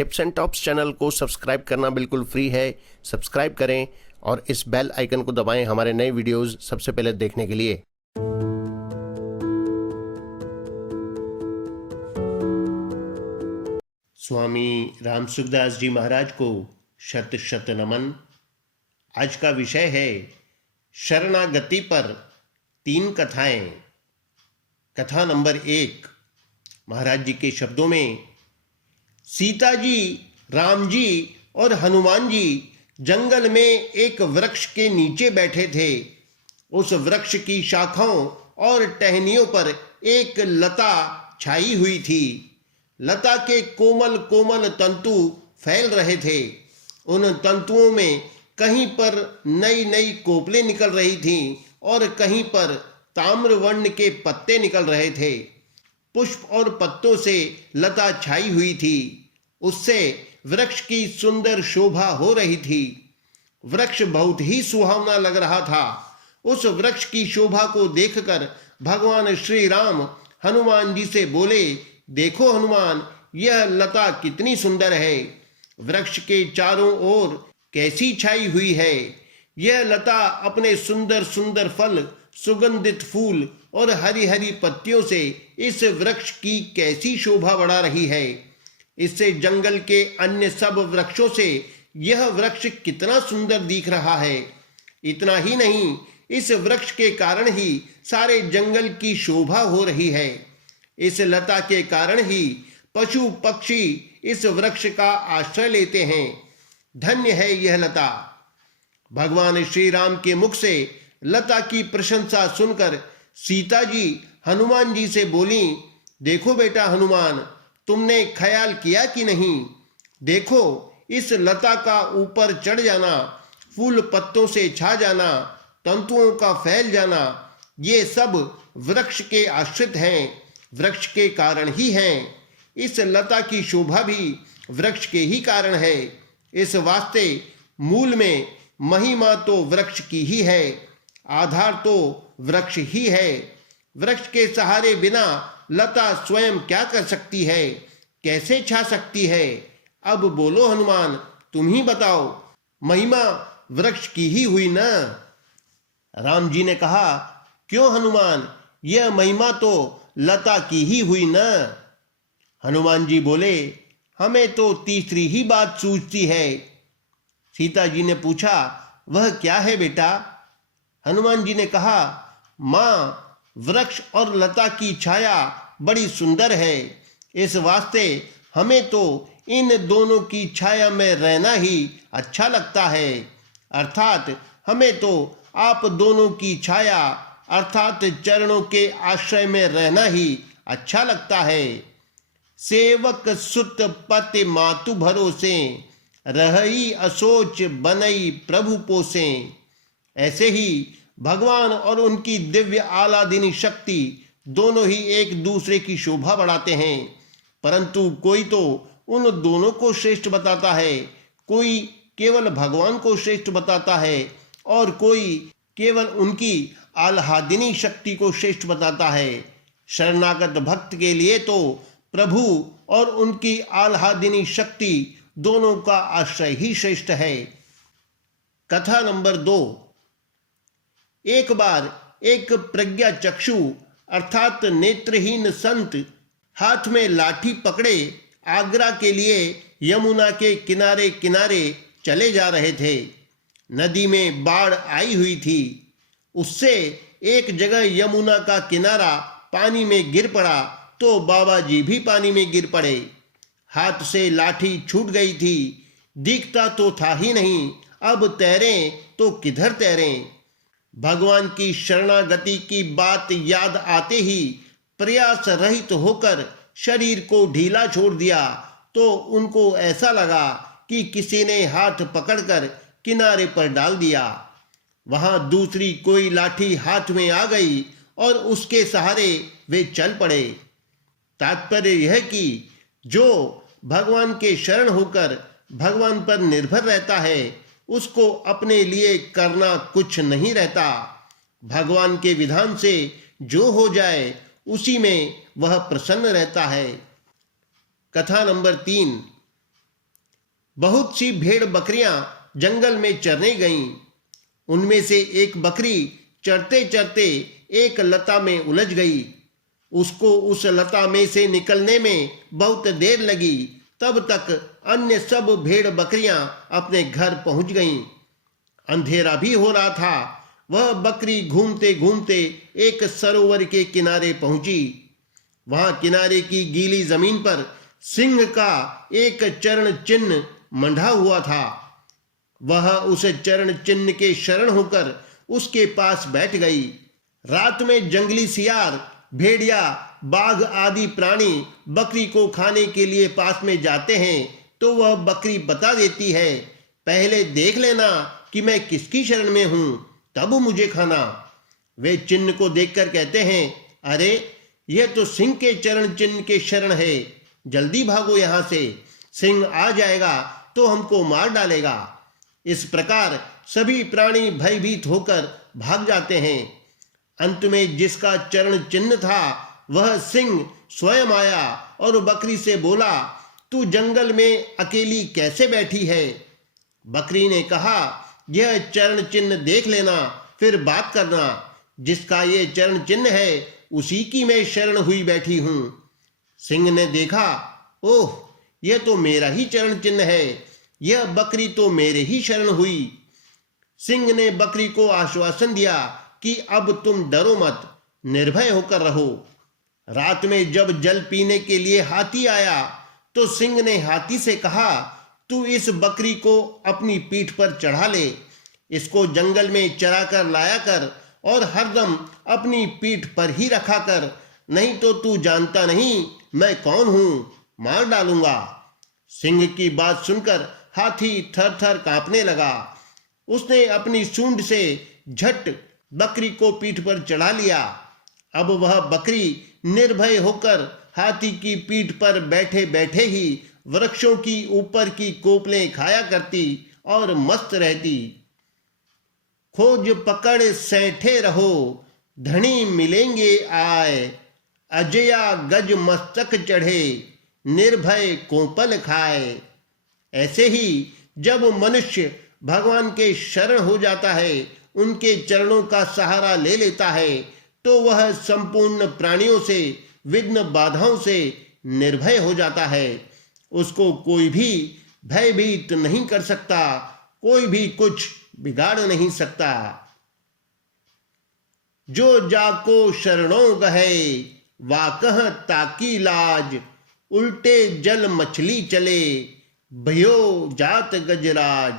Tips and tops channel को subscribe करना बिल्कुल फ्री है। सब्सक्राइब करें और इस बेल आइकन को दबाएं हमारे नए वीडियोस सबसे पहले देखने के लिए। स्वामी राम सुखदास जी महाराज को शत शत नमन। आज का विषय है शरणागति पर 3 कथाएं। कथा नंबर 1 महाराज जी के शब्दों में, सीता जी, राम जी और हनुमान जी जंगल में एक वृक्ष के नीचे बैठे थे। उस वृक्ष की शाखाओं और टहनियों पर एक लता छाई हुई थी। लता के कोमल कोमल तंतु फैल रहे थे। उन तंतुओं में कहीं पर नई नई कोपलें निकल रही थीं और कहीं पर ताम्र वर्ण के पत्ते निकल रहे थे। पुष्प और पत्तों से लता छाई हुई थी। उससे वृक्ष की सुंदर शोभा हो रही थी। वृक्ष बहुत ही सुहावना लग रहा था। उस वृक्ष की शोभा को देखकर भगवान श्री राम हनुमान जी से बोले, देखो हनुमान, यह लता कितनी सुंदर है। वृक्ष के चारों ओर कैसी छाई हुई है। यह लता अपने सुंदर सुंदर फल, सुगंधित फूल और हरी हरी पत्तियों से इस वृक्ष की कैसी शोभा बढ़ा रही है। इससे जंगल के अन्य सब वृक्षों से यह वृक्ष कितना सुंदर दिख रहा है। इतना ही नहीं, इस वृक्ष के कारण ही सारे जंगल की शोभा हो रही है। इस लता के कारण ही पशु पक्षी इस वृक्ष का आश्रय लेते हैं। धन्य है यह लता। भगवान श्री राम के मुख से लता की प्रशंसा सुनकर सीता जी हनुमान जी से बोली, देखो बेटा हनुमान, तुमने ख्याल किया कि नहीं। देखो, इस लता का ऊपर चढ़ जाना, फूल पत्तों से छा जाना, तंतुओं का फैल जाना, ये सब वृक्ष के आश्रित हैं, वृक्ष के कारण ही हैं। इस लता की शोभा भी वृक्ष के ही कारण है। इस वास्ते मूल में महिमा तो वृक्ष की ही है, आधार तो वृक्ष ही है। वृक्ष के सहारे बिना लता स्वयं क्या कर सकती है, कैसे छा सकती है। अब बोलो हनुमान, तुम ही बताओ, महिमा वृक्ष की ही हुई ना। राम जी ने कहा, क्यों हनुमान, यह महिमा तो लता की ही हुई ना। हनुमान जी बोले, हमें तो तीसरी ही बात सूझती है। सीता जी ने पूछा, वह क्या है बेटा। हनुमान जी ने कहा, माँ, वृक्ष और लता की छाया बड़ी सुंदर है। इस वास्ते हमें तो इन दोनों की छाया में रहना ही अच्छा लगता है। अर्थात हमें तो आप दोनों की छाया अर्थात चरणों के आश्रय में रहना ही अच्छा लगता है। सेवक सुत पति मातु भरोसे, रही असोच बनई प्रभु पोसे। ऐसे ही भगवान और उनकी दिव्य आह्लादिनी शक्ति दोनों ही एक दूसरे की शोभा बढ़ाते हैं, परंतु कोई तो उन दोनों को श्रेष्ठ बताता है, कोई केवल भगवान को श्रेष्ठ बताता है और कोई केवल उनकी आह्लादिनी शक्ति को श्रेष्ठ बताता है। शरणागत भक्त के लिए तो प्रभु और उनकी आह्लादिनी शक्ति दोनों का आश्रय ही श्रेष्ठ है। कथा नंबर 2। एक बार एक प्रज्ञा चक्षु अर्थात नेत्रहीन संत हाथ में लाठी पकड़े आगरा के लिए यमुना के किनारे किनारे चले जा रहे थे। नदी में बाढ़ आई हुई थी। उससे एक जगह यमुना का किनारा पानी में गिर पड़ा तो बाबा जी भी पानी में गिर पड़े। हाथ से लाठी छूट गई थी। दिखता तो था ही नहीं, अब तैरें तो किधर तैरें। भगवान की शरणागति की बात याद आते ही प्रयास रहित होकर शरीर को ढीला छोड़ दिया तो उनको ऐसा लगा कि किसी ने हाथ पकड़कर किनारे पर डाल दिया। वहां दूसरी कोई लाठी हाथ में आ गई और उसके सहारे वे चल पड़े। तात्पर्य यह कि जो भगवान के शरण होकर भगवान पर निर्भर रहता है, उसको अपने लिए करना कुछ नहीं रहता। भगवान के विधान से जो हो जाए उसी में वह प्रसन्न रहता है। कथा नंबर 3। बहुत सी भेड़ बकरियां जंगल में चरने गईं। उनमें से एक बकरी चरते चरते एक लता में उलझ गई। उसको उस लता में से निकलने में बहुत देर लगी। तब तक अन्य सब भेड़ बकरियां अपने घर पहुंच गईं। अंधेरा भी हो रहा था। वह बकरी घूमते घूमते एक सरोवर के किनारे पहुंची। वहां किनारे की गीली जमीन पर सिंह का एक चरण चिन्ह मंढा हुआ था। वह उस चरण चिन्ह के शरण होकर उसके पास बैठ गई। रात में जंगली सियार, भेड़िया, बाघ आदि प्राणी बकरी को खाने के लिए पास में जाते हैं तो वह बकरी बता देती है, पहले देख लेना कि मैं किसकी शरण में हूं, तब मुझे खाना। वे चिन्ह को देखकर कहते हैं, अरे यह तो सिंह के चरण चिन्ह के शरण है, जल्दी भागो यहां से, सिंह आ जाएगा तो हमको मार डालेगा। इस प्रकार सभी प्राणी भयभीत होकर भाग जाते हैं। अंत में जिसका चरण चिन्ह था वह सिंह स्वयं आया और बकरी से बोला, तू जंगल में अकेली कैसे बैठी है? बकरी ने कहा, यह चरण चिन्ह देख लेना, फिर बात करना। जिसका ये चरण चिन्ह है उसी की मैं शरण हुई बैठी हूं। सिंह ने देखा, ओह यह तो मेरा ही चरण चिन्ह है, यह बकरी तो मेरे ही शरण हुई। सिंह ने बकरी को आश्वासन दिया कि अब तुम डरो मत, निर्भय होकर रहो। रात में जब जल पीने के लिए हाथी आया तो सिंह ने हाथी से कहा, तू इस बकरी को अपनी पीठ पर चढ़ा ले, इसको जंगल में चरा कर लाया कर और हरदम अपनी पीठ पर ही रखा कर, नहीं तो तू जानता नहीं मैं कौन हूं, मार डालूंगा। सिंह की बात सुनकर हाथी थर थर कांपने लगा। उसने अपनी सूंड से झट बकरी को पीठ पर चढ़ा लिया। अब वह बकरी निर्भय होकर हाथी की पीठ पर बैठे बैठे ही वृक्षों की ऊपर की कोपलें खाया करती और मस्त रहती। खोज पकड़ सैठे रहो, धनी मिलेंगे आए, अजया गज मस्तक चढ़े, निर्भय कोपल खाए। ऐसे ही जब मनुष्य भगवान के शरण हो जाता है, उनके चरणों का सहारा ले लेता है, तो वह संपूर्ण प्राणियों से, विघ्न बाधाओं से निर्भय हो जाता है। उसको कोई भी भयभीत नहीं कर सकता, कोई भी कुछ बिगाड़ नहीं सकता। जो जाको शरणों गहे, वाकह ताकी लाज, उल्टे जल मछली चले, भयो जात गजराज।